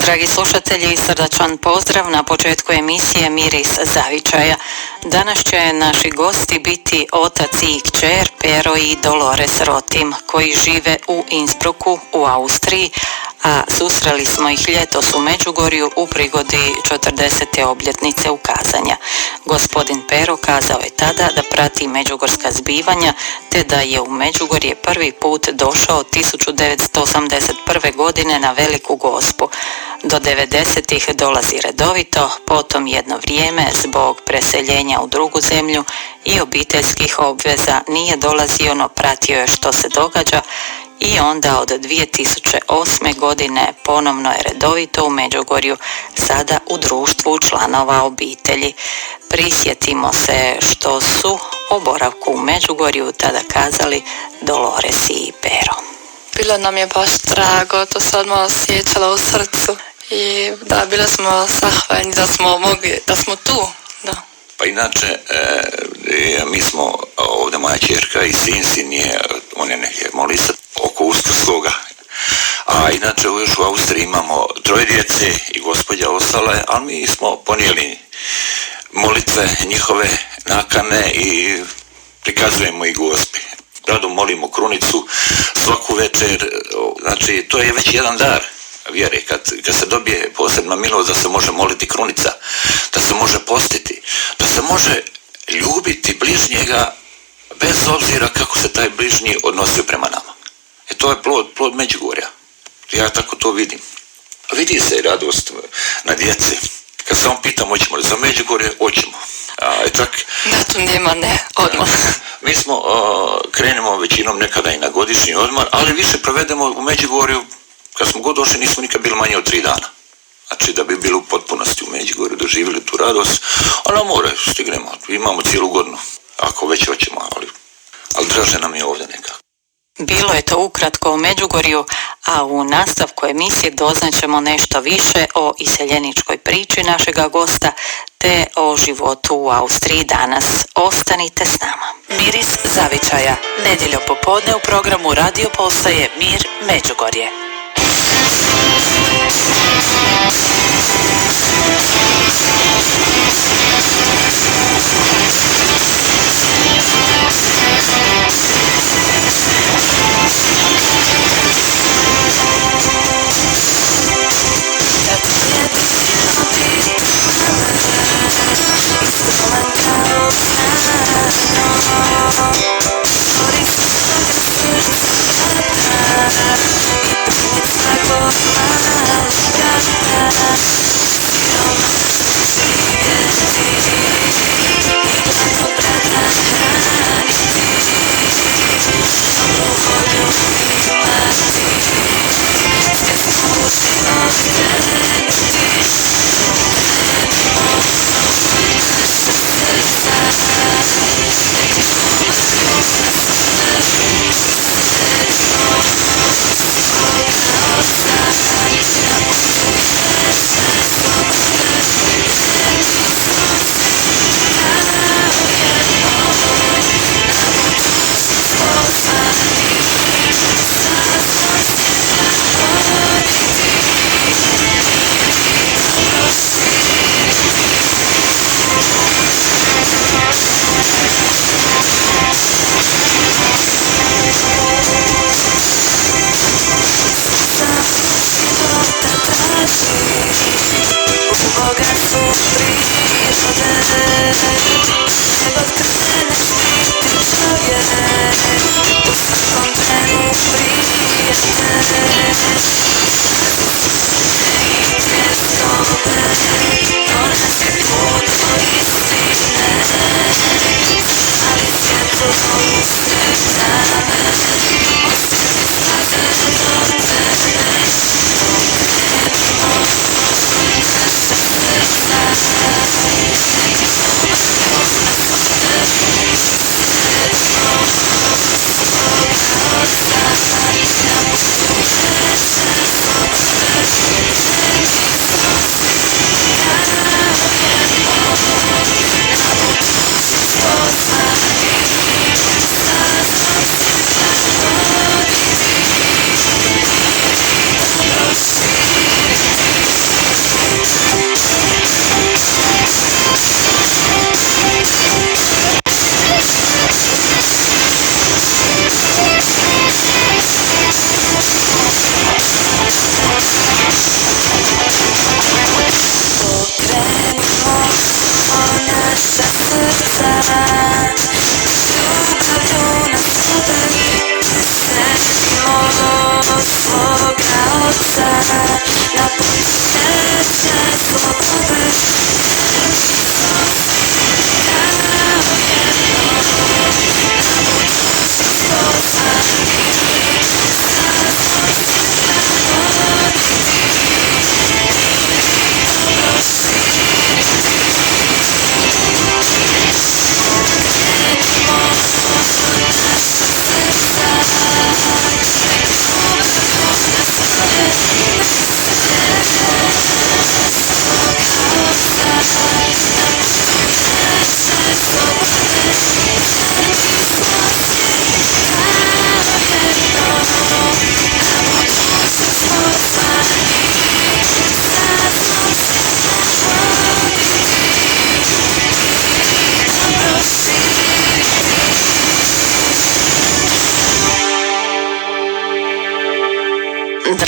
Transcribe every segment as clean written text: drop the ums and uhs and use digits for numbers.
Dragi slušatelji, srdačan pozdrav na početku emisije Miris zavičaja. Danas će naši gosti biti otac i kćer Pero i Dolores Rotim, koji žive u Innsbrucku u Austriji, a susreli smo ih ljetos u Međugorju u prigodi 40. obljetnice ukazanja. Gospodin Pero kazao je tada da prati međugorska zbivanja, te da je u Međugorje prvi put došao 1981. godine na Veliku Gospu. Do 90-ih dolazi redovito, potom jedno vrijeme zbog preseljenja u drugu zemlju i obiteljskih obveza nije dolazio, no pratio je što se događa i onda od 2008. godine ponovno je redovito u Međugorju, sada u društvu članova obitelji. Prisjetimo se što su o boravku u Međugorju tada kazali Dolores i Pero. Bilo nam je baš drago, to se odmah osjećalo u srcu i da, bili smo zahvalni da smo mogli, da smo tu. Da. Pa inače, mi smo ovdje, moja ćerka i sin je, on je neke molisa oko Uskrskoga. A inače još u Austriji imamo 3 djece i gospođa ostala je, ali mi smo ponijeli molitve njihove nakane i prikazujemo i Gospi. Rado molimo krunicu svaku večer, znači to je već jedan dar vjere, kad se dobije posebna milost da se može moliti krunica, da se može postiti, da se može ljubiti bližnjega bez obzira kako se taj bližnji odnosio prema nama. To je plod Međugorja. Ja tako to vidim. Vidi se radost na djeci. Kad samo pitam hoćemo li za Međugorje, hoćemo. Da, tu nema ne, odmah. Mi smo krenemo većinom nekada i na godišnji odmor, ali više provedemo u Međugorju. Kad smo god došli nismo nikad bili manje od 3 dana. Znači da bi bili u potpunosti u Međugorju, doživjeli tu radost, a na more stignemo, imamo cijelu godinu, ako već hoćemo, ali draže nam je ovdje nekako. Bilo je to ukratko u Međugorju, a u nastavku emisije doznaćemo nešto više o iseljeničkoj priči našega gosta, te o životu u Austriji danas. Ostanite s nama. Miris zavičaja, nedjeljom popodne u programu radio postaje Mir Međugorje. It's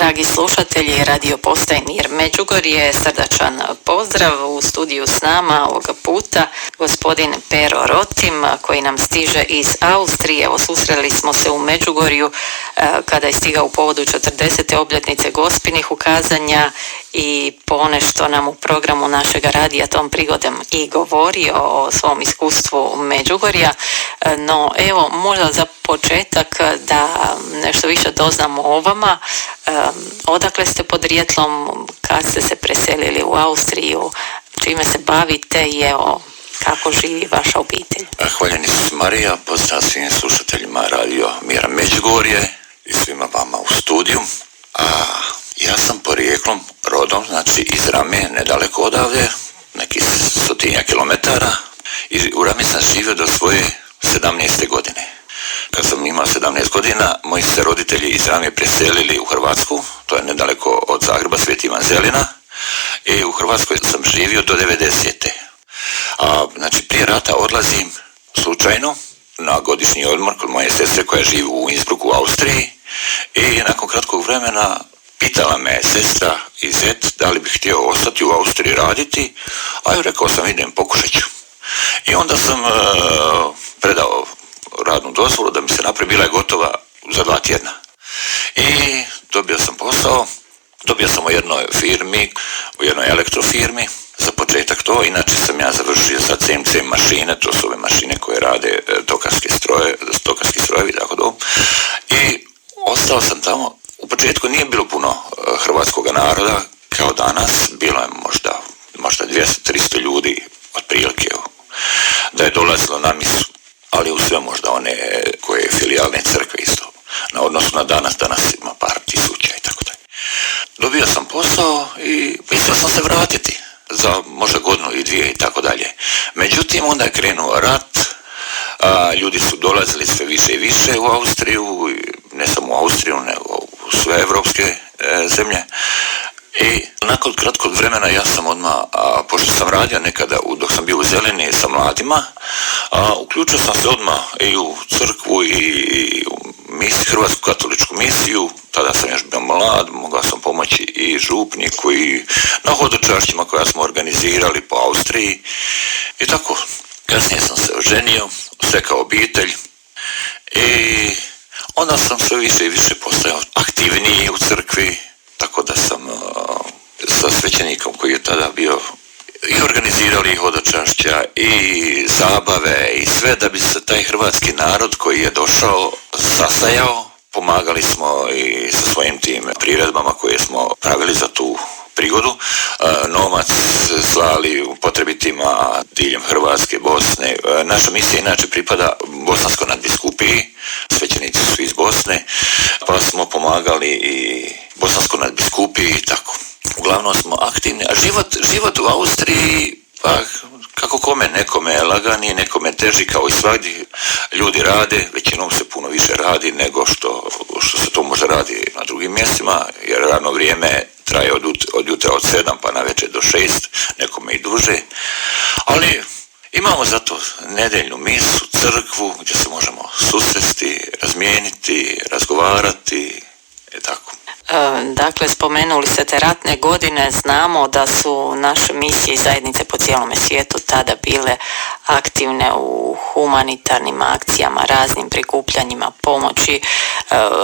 Dragi slušatelji, radio postaje Mir Međugorje, srdačan pozdrav. U studiju s nama ovoga puta gospodin Pero Rotim koji nam stiže iz Austrije. Evo, susreli smo se u Međugorju kada je stigao u povodu 40. obljetnice Gospinih ukazanja i ponešto nam u programu našega radija tom prigodom i govorio o svom iskustvu Međugorja. No evo, možda za početak da nešto više doznamo o vama. Odakle ste podrijetlom, kad ste se preselili u Austriju, čime se bavite i evo, kako živi vaša obitelj? Hvaljeni su Marija, pozdrav svim slušateljima radio Mira Međugorje i svima vama u studiju. Ja sam porijeklom rodom, znači iz Rame, nedaleko odavde, nekih 100 kilometara, i u Rami sam živio do svoje 17. godine. Kad sam imao 17 godina, moji se roditelji iz Rame preselili u Hrvatsku, to je nedaleko od Zagreba, Sveti Ivan Zelina, i u Hrvatskoj sam živio do 90. Znači, prije rata odlazim slučajno na godišnji odmor kod moje sestre koja živi u Innsbrucku u Austriji, i nakon kratkog vremena pitala me sestra i zet da li bih htio ostati u Austriji raditi, a ja rekao sam idem, pokušat ću. I onda sam predao radnu dozvolu da mi se napravi, bila je gotova za 2 tjedna. I dobio sam posao, dobio sam u jednoj firmi, u jednoj elektrofirmi, za početak to, inače sam ja završio sa CNC mašine, to su ove mašine koje rade tokarski strojevi, tako da. I ostao sam tamo. U početku nije bilo puno hrvatskog naroda kao danas, bilo je možda 200-300 ljudi otprilike da je dolazilo na misu, ali u sve možda one koje filijalne crkve isto. Na odnosu na danas ima par tisuća i tako dalje. Dobio sam posao i mislio sam se vratiti za možda godinu i 2 i tako dalje. Međutim, onda je krenuo rat, ljudi su dolazili sve više i više u Austriju, ne samo u Austriju, nego u sve evropske zemlje. I nakon kratkog vremena ja sam odmah, pošto sam radio nekada dok sam bio u Zelini sa mladima, uključio sam se odmah i u crkvu i u Hrvatsku katoličku misiju. Tada sam još bio mlad, mogao sam pomoći i župniku i na hodočašćima koja smo organizirali po Austriji. I tako, kasnije sam se oženio, stekao obitelj i onda sam sve više i više postajao aktivniji u crkvi, tako da sam sa svećenikom koji je tada bio i organizirali hodočašća i zabave i sve da bi se taj hrvatski narod koji je došao sastajao. Pomagali smo i sa svojim tim priredbama koje smo pravili za tu prigodu. Novac slali u potrebitima diljem Hrvatske, Bosne. Naša misija inače pripada Bosanskoj nadbiskupiji, svećenici su iz Bosne, pa smo pomagali i Bosanskoj nadbiskupiji i tako. Uglavnom smo aktivni, a život u Austriji, pa kako kome, nekome je laganiji, nekome teži, kao i svagdje. Ljudi rade, većinom se puno više radi nego što se to može radi na drugim mjestima, jer radno vrijeme traje od jutra od 7 pa na večer do 6, nekome i duže. Ali imamo zato nedjeljnu misu, crkvu, gdje se možemo susresti, razmijeniti, razgovarati i tako. Dakle, spomenuli ste te ratne godine, znamo da su naše misije i zajednice po cijelome svijetu tada bile aktivne u humanitarnim akcijama, raznim prikupljanjima pomoći,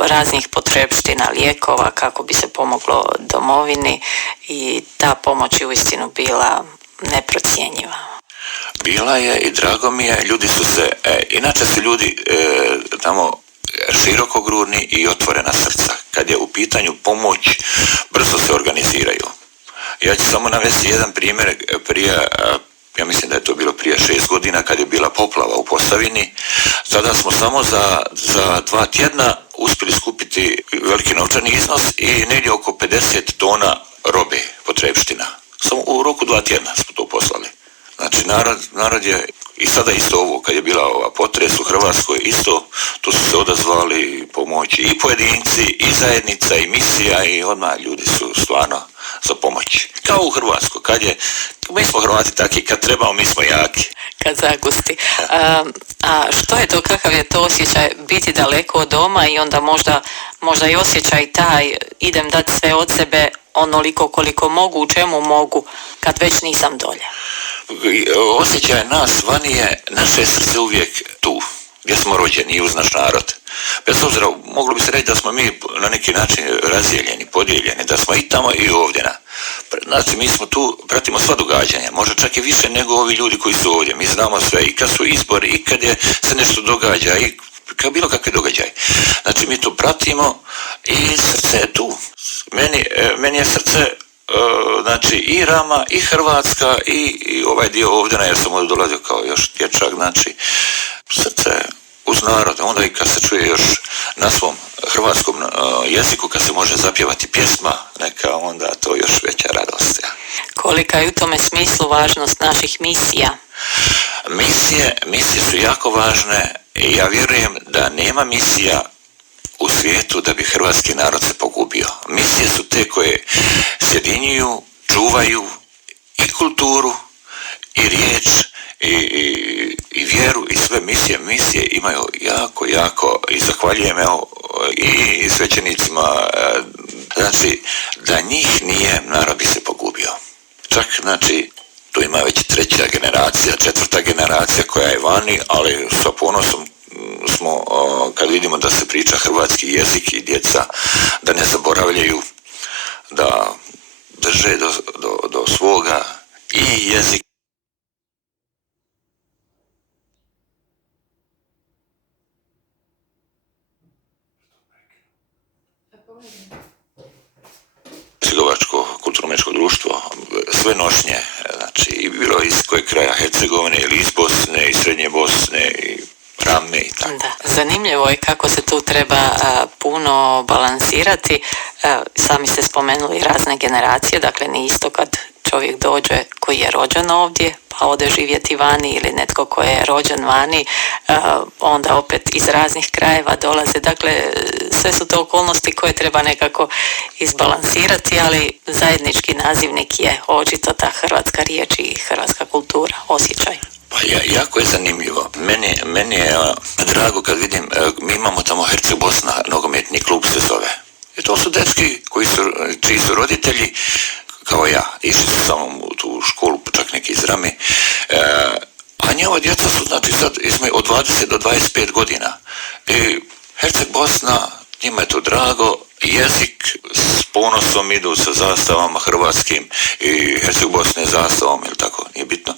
raznih potrepština, lijekova kako bi se pomoglo domovini, i ta pomoć je uistinu bila neprocjenjiva. Bila je i drago mi je, ljudi su se, inače su ljudi tamo širokogrudni i otvorena srca. Kad je u pitanju pomoć, brzo se organiziraju. Ja ću samo navesti jedan primjer ja mislim da je to bilo prije 6 godina kad je bila poplava u Posavini. Tada smo samo za 2 tjedna uspjeli skupiti veliki novčani iznos i negdje oko 50 tona robe, potrepština. Samo u roku 2 tjedna smo to poslali. Znači, narod je, i sada isto ovo, kad je bila potres u Hrvatskoj, isto tu su se odazvali pomoći i pojedinci, i zajednica, i misija, i odmah ljudi su stvarno za pomoć. Kao u Hrvatskoj, mi smo Hrvati taki, kad trebamo mi smo jaki. Kad zagusti. A što je to, kakav je to osjećaj biti daleko od doma i onda možda i osjećaj taj idem dati sve od sebe onoliko koliko mogu, u čemu mogu, kad već nisam dolje? Osjećaj nas vani je naše srce uvijek tu, gdje smo rođeni i uz naš narod. Bez obzira, moglo bi se reći da smo mi na neki način razdijeljeni, podijeljeni, da smo i tamo i ovdje. Znači, mi smo tu, pratimo sva događanja, možda čak i više nego ovi ljudi koji su ovdje. Mi znamo sve, i kad su izbori, i kad se nešto događa, i kao bilo kakvi događaj. Znači, mi to pratimo i srce je tu. Meni je srce, znači, i Rama, i Hrvatska, i ovaj dio ovdje, jer sam ovdje dolazio kao još dječak, znači, srce uz narod, onda i kad se čuje još na svom hrvatskom jeziku, kad se može zapjevati pjesma, neka onda to još veća radost. Ja. Kolika je u tome smislu važnost naših misija? Misije su jako važne i ja vjerujem da nema misija u svijetu da bi hrvatski narod se pogubio. Misije su te koje sjedinjuju, čuvaju i kulturu, i riječ, i vjeru, i sve misije imaju jako i zahvaljujem i svećenicima, znači da njih nije, narod bi se pogubio. Čak, znači, tu ima već 3. generacija, 4. generacija koja je vani, ali sa ponosom smo, kad vidimo da se priča hrvatski jezik i djeca, da ne zaboravljaju, da drže do svoga i jezik. Silovačko kulturno-umjetničko društvo, sve nošnje, znači i bilo iz kojeg kraja Hercegovine ili iz Bosne, iz Srednje Bosne, i Rame i tako. Da, zanimljivo je kako se tu treba puno balansirati. Sami ste spomenuli razne generacije, dakle nije isto kad čovjek dođe koji je rođen ovdje pa ode živjeti vani ili netko koji je rođen vani, onda opet iz raznih krajeva dolaze. Dakle, sve su to okolnosti koje treba nekako izbalansirati, ali zajednički nazivnik je očito ta hrvatska riječ i hrvatska kultura, osjećaj. Pa jako je zanimljivo. Meni je drago kad vidim, mi imamo tamo Herceg Bosna, nogometni klub se zove. I to su dečki čiji su roditelji, kao ja, išli su samo u tu školu, čak neki iz Rame, a njeva djeca su, znači sad od 20 do 25 godina. I Herceg Bosna, njima je to drago, jezik s ponosom idu sa zastavama hrvatskim i Herceg Bosne zastavom, ili tako, nije bitno.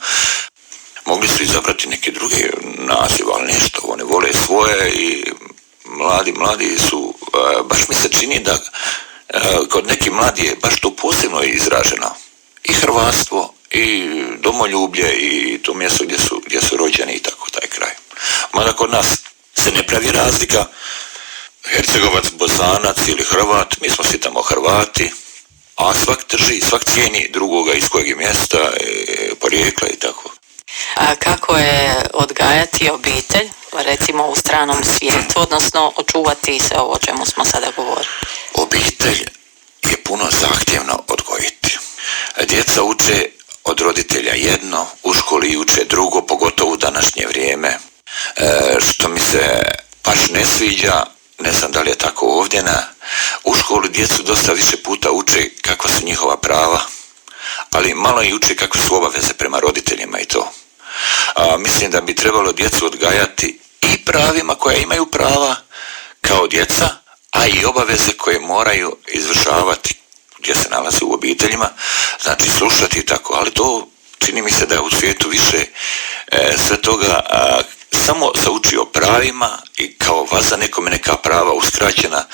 Mogli su izabrati neki drugi naziv, ali nešto, oni vole svoje i mladi su, baš mi se čini da kod neki mladi je baš to posebno izraženo. I hrvatstvo, i domoljublje, i to mjesto gdje su rođeni i tako, taj kraj. Mada kod nas se ne pravi razlika, Hercegovac, Bosanac ili Hrvat, mi smo svi tamo Hrvati, a svak drži, svak cijeni drugoga iz kojeg je mjesta, porijekla i tako. A kako je odgajati obitelj, recimo u stranom svijetu, odnosno očuvati se ovo o čemu smo sada govorili? Obitelj je puno zahtjevno odgojiti. Djeca uče od roditelja jedno, u školi uče drugo, pogotovo u današnje vrijeme. Što mi se baš ne sviđa, ne znam da li je tako ovdje, u školi djecu dosta više puta uče kakva su njihova prava, ali malo i uče kakve su obaveze prema roditeljima i to. Mislim da bi trebalo djecu odgajati i pravima koja imaju prava kao djeca, a i obaveze koje moraju izvršavati gdje se nalaze u obiteljima, znači slušati i tako, ali to čini mi se da je u svijetu više sve toga samo se uči o pravima i kao vaza nekome neka prava uskraćena,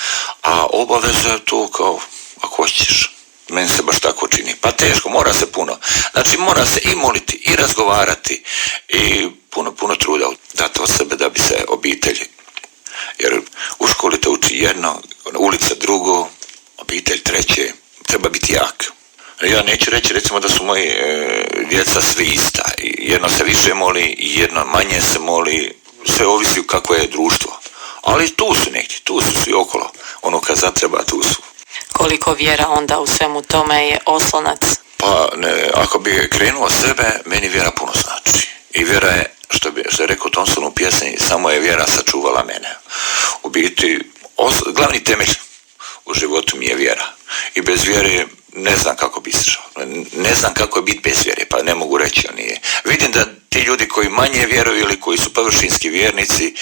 a obaveza je to kao ako hoćeš. Meni se baš tako čini. Pa teško, mora se puno. Znači mora se i moliti, i razgovarati, i puno truda dati od sebe da bi se obitelj. Jer u školi te uči jedno, ulica drugo, obitelj treće. Treba biti jak. Ja neću reći recimo da su moji djeca svi ista. Jedno se više moli, i jedno manje se moli. Sve ovisi kakvo je društvo. Ali tu su neki, tu su svi okolo. Ono kad zatreba, tu su. Koliko vjera onda u svemu tome je oslonac? Pa ako bi krenuo sebe, meni vjera puno znači. I vjera je, što je rekao Thompson u pjesmi, samo je vjera sačuvala mene. U biti, glavni temelj u životu mi je vjera. I bez vjere ne znam kako bi išao. Ne znam kako je biti bez vjere, pa ne mogu reći. Vidim da ti ljudi koji manje vjeruju ili koji su površinski vjernici,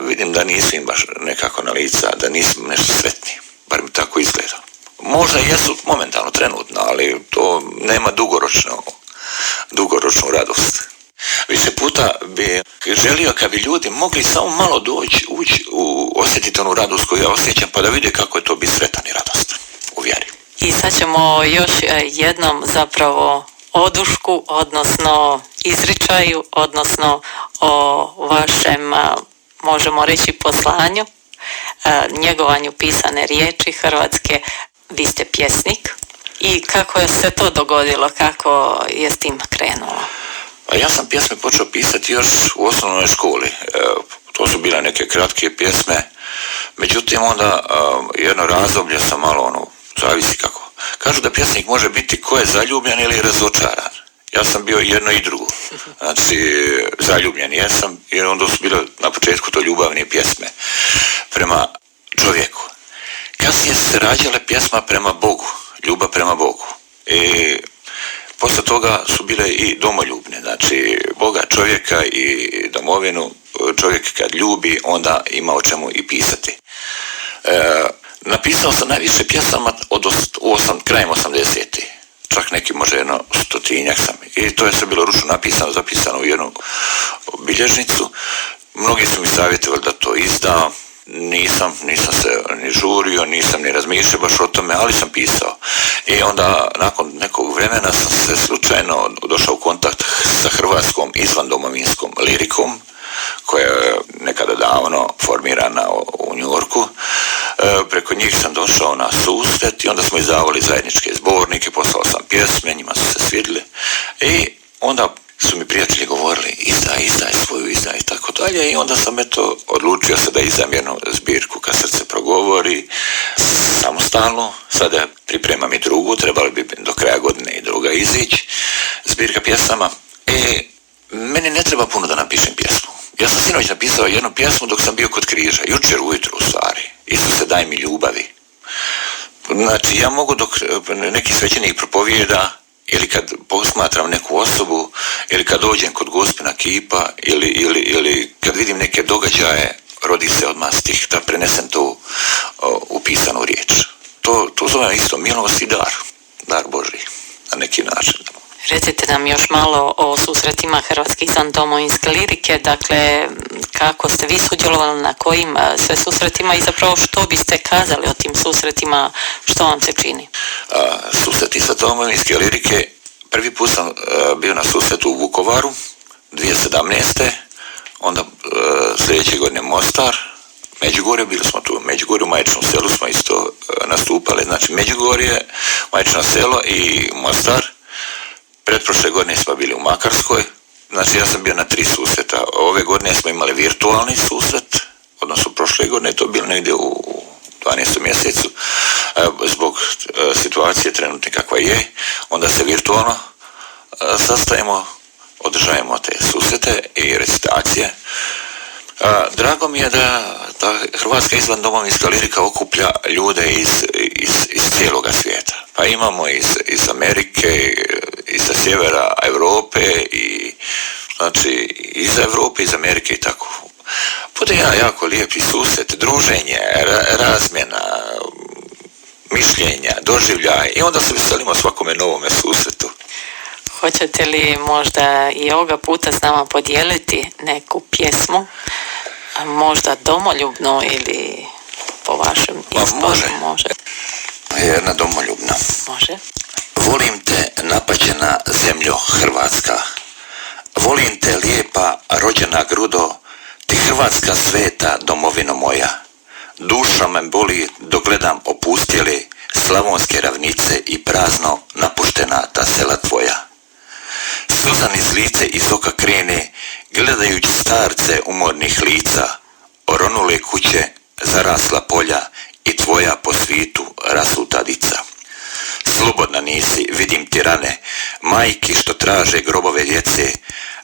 vidim da nisu im baš nekako na lica, da nisu nešto sretni. Bar mi tako izgleda. Možda jesu momentalno, trenutno, ali to nema dugoročnu radost. Više puta bi želio kad bi ljudi mogli samo malo ući, osjetiti onu radost koju ja osjećam, pa da vide kako je to biti sretan i radostan u vjeri. I sad ćemo još jednom zapravo odušku, odnosno izričaju, odnosno o vašem, možemo reći, poslanju, njegovanju pisane riječi hrvatske. Vi ste pjesnik i kako je se to dogodilo, kako je s tim krenulo? Pa ja sam pjesme počeo pisati još u osnovnoj školi. To su bile neke kratke pjesme. Međutim, onda jedno razdoblje sam malo zavisi kako. Kažu da pjesnik može biti ko je zaljubljen ili razočaran. Ja sam bio jedno i drugo. Znači, zaljubljen jesam, jer onda su bile na početku to ljubavne pjesme prema čovjeku. Kasnije se rađale pjesma prema Bogu, ljubav prema Bogu. I posle toga su bile i domoljubne, znači Boga, čovjeka i domovinu. Čovjek kad ljubi, onda ima o čemu i pisati. Napisao sam najviše pjesama krajem 80-ih. Čak neki možda 100-tinjak sam. I to je sve bilo ručno napisano, zapisano u jednu bilježnicu. Mnogi su mi savjetovali da to izdam. Nisam se ni žurio, nisam ni razmišljao baš o tome, ali sam pisao. I onda nakon nekog vremena sam se slučajno došao u kontakt sa hrvatskom izvandomovinskom lirikom, koja je nekada davno formirana u New Yorku. Preko njih sam došao na susret i onda smo izdavali zajedničke zbornike, poslao sam pjesme, njima su se svidjeli. I onda su mi prijatelji govorili izdaj svoju, izdaj i tako dalje. I onda sam odlučio se da izdam jednu zbirku Kad srce progovori, samostalno. Sada pripremam i drugu, trebali bi do kraja godine i druga izići, zbirka pjesama. Meni ne treba puno da napišem pjesmu. Ja sam sinoć napisao jednu pjesmu dok sam bio kod križa, jučer ujutro u stvari. Isuse, daj mi ljubavi. Znači, ja mogu dok neki svećenik propovijeda, ili kad posmatram neku osobu, ili kad dođem kod Gospina kipa, ili kad vidim neke događaje, rodi se odmah stih, da prenesem to u pisanu riječ. To zovem isto milost i dar Božji, na neki način. Recite nam još malo o susretima hrvatske izvandomovinske lirike, dakle kako ste vi sudjelovali, na kojim sve susretima i zapravo što biste kazali o tim susretima, što vam se čini? Susret izvandomovinske lirike, prvi put sam bio na susretu u Vukovaru 2017. Onda sljedeće godine Mostar, Međugorje, bili smo tu u Međugorju, u Majčinom selu smo isto nastupali, znači Međugorje, Majčino selo i Mostar. Pretprošle godine smo bili u Makarskoj, znači ja sam bio na 3 susreta. Ove godine smo imali virtualni susret, odnosno prošle godine to bilo negdje u 12. mjesecu, zbog situacije trenutne kakva je, onda se virtualno sastajemo, održajemo te susrete i recitacije. Drago mi je da hrvatska izvandomovinska lirika okuplja ljude iz cijeloga svijeta. Pa imamo iz Amerike, iz sjevera Europe, i znači iz Europe, iz Amerike i tako. Bude jako lijepi susret, druženje, razmjena, mišljenja, doživljaj i onda se veselimo svakome novome susretu. Hoćete li možda i ovoga puta s nama podijeliti neku pjesmu, možda domoljubnu ili po vašem izboru? Može. Jedna domoljubna. Može. Volim te, napaćena zemljo Hrvatska. Volim te, lijepa rođena grudo, ti Hrvatska sveta domovino moja. Duša me boli dok gledam opustjele slavonske ravnice i prazno napuštena ta sela tvoja. Suzan iz lice iz oka krene, gledajući starce umornih lica, oronule kuće, zarasla polja i tvoja po svitu rasuta dica. Slobodna nisi, vidim ti rane, majki što traže grobove djece,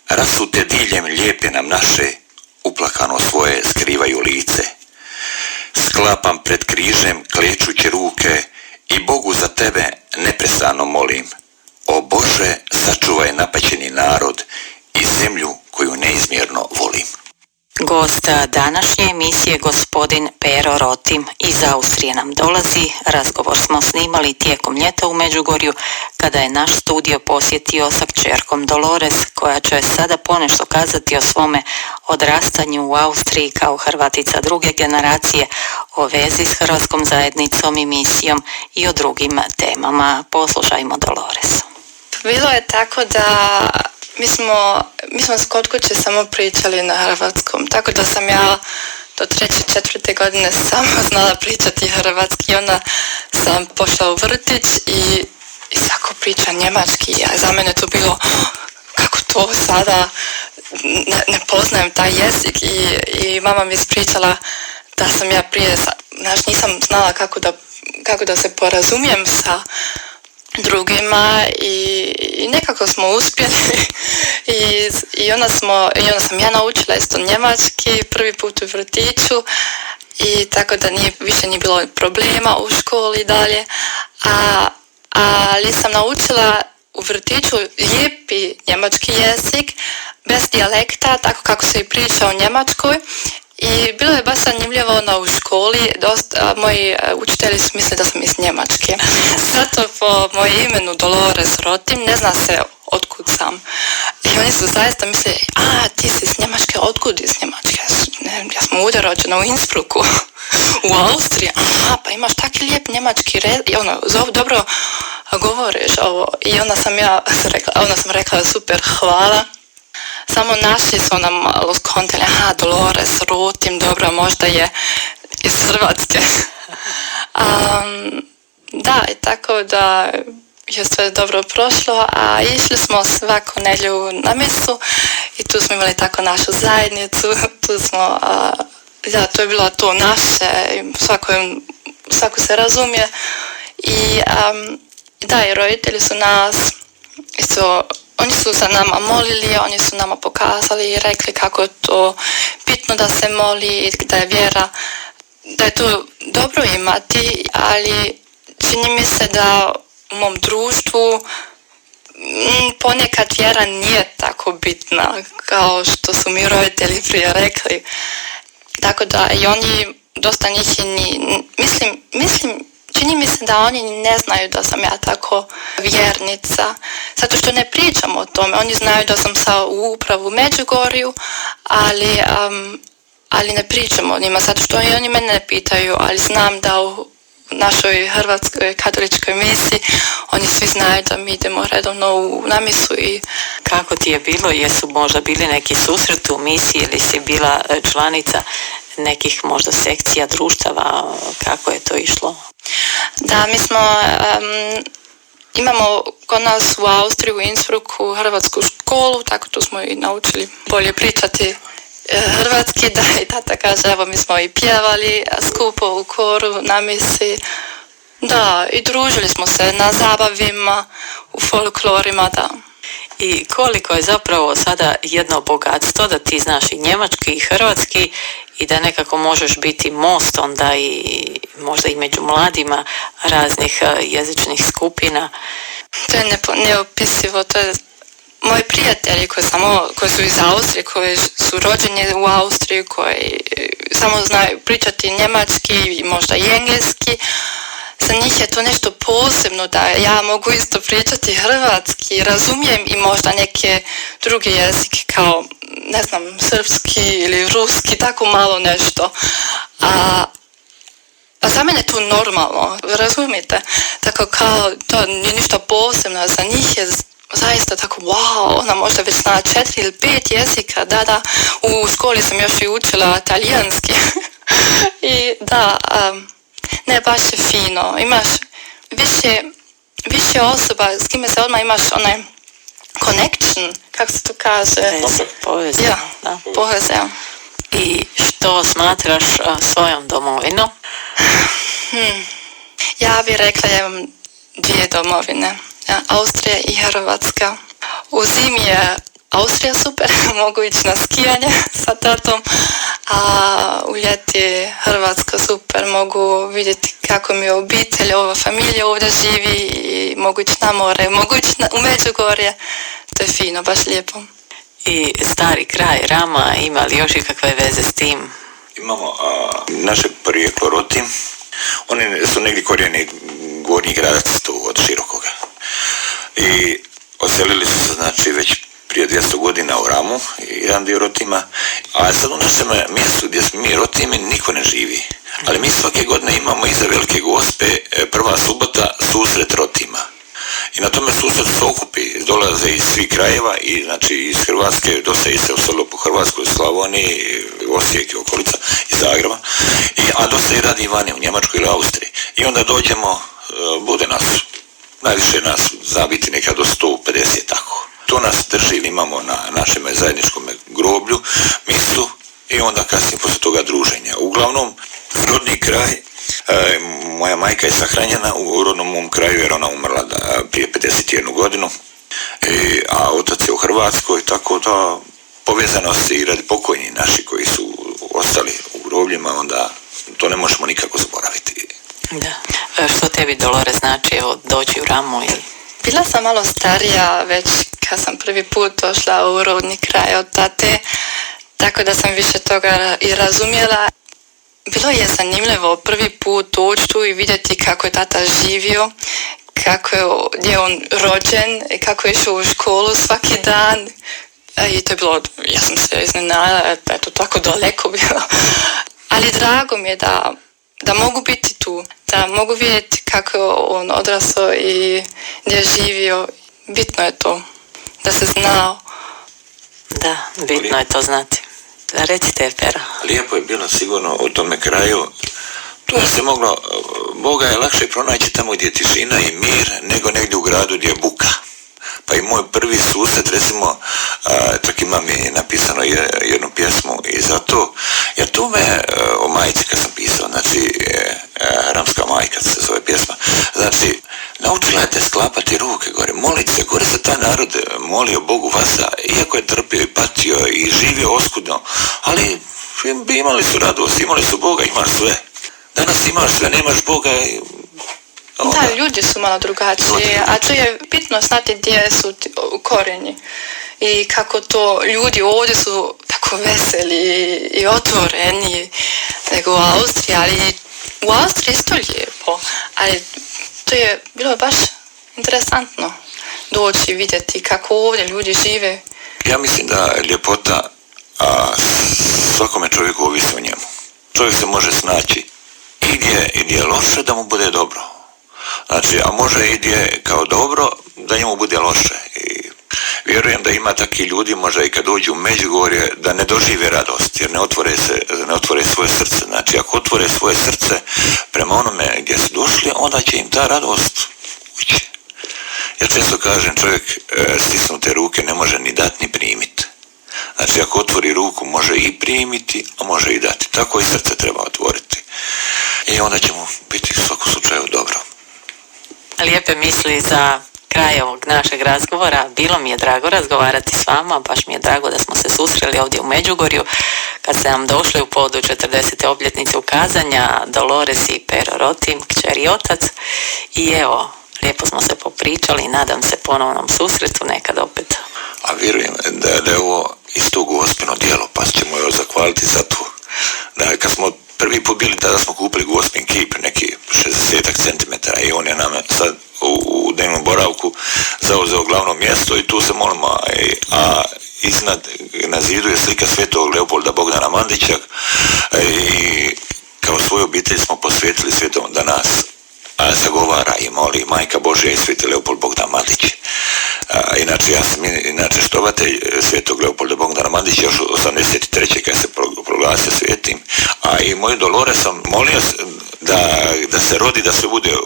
rasute diljem lijepe nam naše, uplakano svoje skrivaju lice. Sklapam pred križem klečući ruke i Bogu za tebe neprestano molim. O Bože, sačuvaj napaćeni narod i zemlju koju neizmjerno volim. Gost današnje emisije gospodin Pero Rotim iz Austrije nam dolazi. Razgovor smo snimali tijekom ljeta u Međugorju kada je naš studio posjetio sa kćerkom Dolores koja će sada ponešto kazati o svome odrastanju u Austriji kao Hrvatica druge generacije, o vezi s hrvatskom zajednicom i misijom i o drugim temama. Poslušajmo Dolores. Bilo je tako da mi smo kod kuće samo pričali na hrvatskom, tako da sam ja do 3. 4. godine samo znala pričati hrvatski. Onda sam pošla u vrtić i svako priča njemački, a za mene to bilo kako to sada ne poznajem taj jezik i mama mi ispričala da sam ja prije, nisam znala kako da se porazumijem sa drugima i nekako smo uspjeli i onda sam ja naučila isto njemački prvi put u vrtiću i tako da više nije bilo problema u školi dalje, ali sam naučila u vrtiću lijepi njemački jezik bez dijalekta, tako kako se i priča u Njemačkoj. I bilo je baš zanimljivo u školi, moji učitelji su mislili da sam iz Njemačke. Zato po mojem imenu Dolores Rotim ne zna se otkud sam. I oni su zaista mislili, ti si iz Njemačke, otkud iz Njemačke? Ja sam ovdje rođena u Innsbrucku, u Austriji. Pa imaš taki lijep njemački red, i dobro govoriš ovo. I onda sam rekla super, hvala. Samo naši su nam malo skontali, Dolores Rotim, dobro, možda je iz Hrvatske. Da, i tako da je sve dobro prošlo, a išli smo svaku nedjelju na misu i tu smo imali tako našu zajednicu, tu smo, to je bilo to naše, svako se razumije i i roditelji su nas isto. Oni su za nama molili, oni su nama pokazali i rekli kako je to bitno da se moli i da je vjera, da je to dobro imati, ali čini mi se da u mom društvu ponekad vjera nije tako bitna kao što su mi roditelji prije rekli. Tako da i oni, dosta njih čini mi se da oni ne znaju da sam ja tako vjernica, zato što ne pričam o tome. Oni znaju da sam u upravu u Međugorju, ali ne pričam o njima, zato što i oni mene ne pitaju, ali znam da u našoj hrvatskoj katoličkoj misiji oni svi znaju da mi idemo redovno na misu. I kako ti je bilo? Jesu možda bili neki susret u misiji ili si bila članica nekih možda sekcija društava? Kako je to išlo? Da, mi smo, imamo kod nas u Austriji, u Innsbrucku, hrvatsku školu, tako tu smo i naučili bolje pričati hrvatski, da i tata kaže, evo mi smo i pjevali skupo u koru, na misi, da, i družili smo se na zabavima, u folklorima, da. I koliko je zapravo sada jedno bogatstvo da ti znaš i njemački i hrvatski i da nekako možeš biti most onda i možda i među mladima raznih jezičnih skupina. To je neopisivo, to je moji prijatelji koji su iz Austrije, koji su rođeni u Austriji, koji samo znaju pričati njemački i možda i engleski. Za njih je to nešto posebno da ja mogu isto pričati hrvatski, razumijem i možda neke druge jezike kao, ne znam, srpski ili ruski, tako malo nešto. A za mene je to normalno, razumijete? Tako kao, to nije ništa posebno, za njih je zaista tako, wow, ona možda već zna 4 ili 5 jezika, da, u školi sam još i učila talijanski. I da, ne, baš je fino, imaš više osoba s kime se odmah imaš onaj connection, kako se to kaže? Povezija. Ja, povezija. I što smatraš svojom domovinom? Ja bih rekla ja imam dvije domovine, Austrija i Hrvatska. U zimi je Austrija super, mogu ići na skijanje sa tatom, a u ljeti Hrvatska super, mogu vidjeti kako mi je obitelj, ova familija ovdje živi i mogu ići na more, mogu ići u Međugorje, to je fino, baš lijepo. I stari kraj Rama, ima li još ikakve veze s tim? Imamo naše porijeklo Rotim, oni su negdje korijeni Gornji Gradac tu od Širokoga. I oselili su se znači već prije 200 godina u Ramu, jedan dio Rotima, a sad u našem mjestu gdje smo mi Rotimi niko ne živi. Ali mi svake godine imamo iza Velike Gospe prva subota susret Rotima. I na tome susretu se okupi, dolaze iz svih krajeva i znači iz Hrvatske, dosta i se oselo po Hrvatskoj, Slavoniji, Osijek i okolica, iz Zagreba, a dosta i radi vani u Njemačkoj ili Austriji. I onda dođemo, bude nas, najviše nas zna biti nekad do 150 tako. To nas drži, imamo na našem zajedničkom groblju, misu i onda kasnije posle toga druženja. Uglavnom, rodni kraj, moja majka je sahranjena u rodnom mom kraju jer ona umrla prije 51 godinu, a otac je u Hrvatskoj, tako da povezanost i radi pokojni naši koji su ostali u grobljima, onda to ne možemo nikako zaboraviti. Da. Što tebi, Dolores, znači evo doći u Ramu ili? Bila sam malo starija već kad sam prvi put došla u rodni kraj od tate, tako da sam više toga i razumjela. Bilo je zanimljivo prvi put doći tu i vidjeti kako je tata živio, gdje je on rođen, kako je išao u školu svaki dan. I to je bilo, ja sam se iznenadila, da je to tako daleko bilo. Ali drago mi je da mogu biti tu, da mogu vidjeti kako je on odrasao i gdje je živio. Bitno je to, da se znao. Da, bitno je to znati. Da, recite, Pera. Lijepo je bilo sigurno u tome kraju. Tu je se moglo, Boga je lakše pronaći tamo gdje je tišina i mir nego negdje u gradu gdje je buka. Pa i moj prvi susret, recimo, čak imam i napisano jednu pjesmu i zato, jer tu me o majici kad sam pisao, znači Ramska majka se zove pjesma, znači naučila je te sklapati ruke gore, moliti se, gore se taj narod molio Bogu vasa, iako je trpio i patio i živio oskudno, ali imali su radost, imali su Boga, imaš sve. Danas imaš sve, nemaš Boga i... Da, ljudi su malo drugačiji, a to je bitno znati gdje su korijeni i kako to ljudi ovdje su tako veseli i otvoreni nego u Austriji, ali u Austriji isto lijepo, ali to je bilo baš interesantno doći i vidjeti kako ovdje ljudi žive. Ja mislim da ljepota svakome čovjeku ovisi o njemu. Čovjek se može snaći i gdje je loše da mu bude dobro. Znači, a može i gdje kao dobro da njemu bude loše. I vjerujem da ima takvi ljudi, možda i kad dođu u Međugorje, da ne dožive radost, jer ne otvore svoje srce. Znači, ako otvore svoje srce prema onome gdje su došli, onda će im ta radost ući. Ja često kažem, čovjek stisnute ruke ne može ni dati ni primiti. Znači, ako otvori ruku, može i primiti, a može i dati. Tako i srce treba otvoriti. I onda će mu biti u svakom slučaju dobro. Lijepe misli za kraj ovog našeg razgovora. Bilo mi je drago razgovarati s vama, baš mi je drago da smo se susreli ovdje u Međugorju kad ste nam došli u povodu 40. obljetnice ukazanja Dolores i Pero Rotim, kćer i otac. I evo, lijepo smo se popričali i nadam se ponovnom susretu nekad opet. A vjerujem da je ovo isto gospino djelo, pa ćemo joj zahvaliti za to. Da kad smo prvi put bili, tada smo kupili gospin kip, neki 60 centimetara i on je nam sad u dnevnom boravku zauzeo glavno mjesto i tu se molimo, a iznad na zidu je slika svetog Leopolda Bogdana Mandića i kao svoju obitelj smo posvetili svetom da nas zagovara i moli Majka Božja i sveti Leopold Bogdan Mandić. Inače, ja sam štovatelj svetog Leopolda Bogdana Mandića još 83. kad se proglasio svetim, a i moju Dolores sam molio da se rodi, da sve bude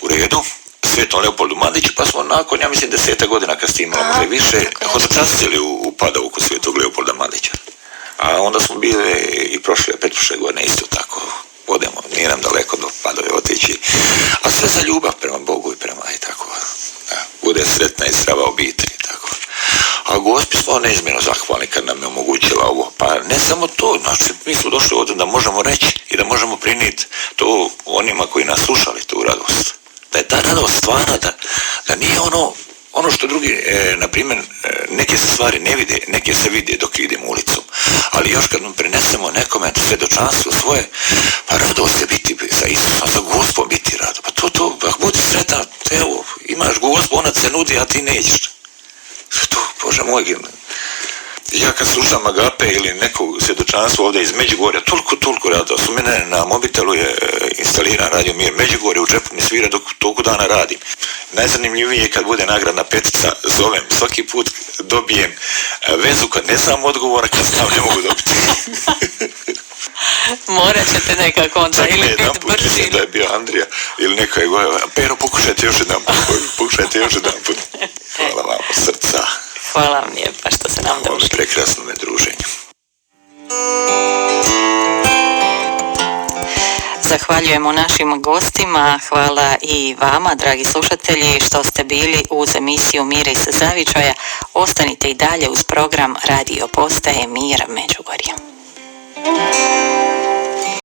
u redu, svetom Leopoldu Mandiću, pa smo nakon, ja mislim, 10 godina kad ste imali možda više, hodočastili u Padovku svetog Leopolda Mandića. A onda smo bili i pretprošle godine isto tako. Odemo, nije nam daleko do Padove otići. A sve za ljubav prema Bogu i prema i tako. Da, bude sretna i zdrava obitelj i tako. A Gospi smo neizmjerno zahvalni kad nam je omogućila ovo. Pa ne samo to, znači mi smo došli ovdje da možemo reći i da možemo prinijeti to onima koji nas slušali, tu radost. Da je ta radost stvarna, da nije ono što drugi, na primjer, neke se stvari ne vide, neke se vide dok idemo ulicom. Ali još kad nam prenesemo nekome svjedočanstvo svoje, pa radost je biti sa Isusom, sa Gospom biti rado. Pa to, budi sretan, evo, imaš Gospu, ona se nudi, a ti nećeš. To, Bože moj, ja kad slušam Agape ili neko svjedočanstvo ovdje iz Međugorja, toliko radost. U mene na mobitelu je instaliran Radio Mir Međugorje, u džepu mi svira dok toliko dana radim. Najzanimljivije je kad bude nagradna petica, zovem, svaki put dobijem vezu kad ne znam odgovora, kad znam ne mogu dobiti. Morat ćete nekako onda ili biti brži. Mislim da je bio Andrija ili neko je govorio, Pero, pokušajte još jedan put. Hvala vam od srca. Hvala vam lijepa što se nam družili. Prekrasno me druženje. Zahvaljujemo našim gostima, hvala i vama, dragi slušatelji, što ste bili uz emisiju Miris Zavičaja. Ostanite i dalje uz program Radio Postaje Mir Međugorje.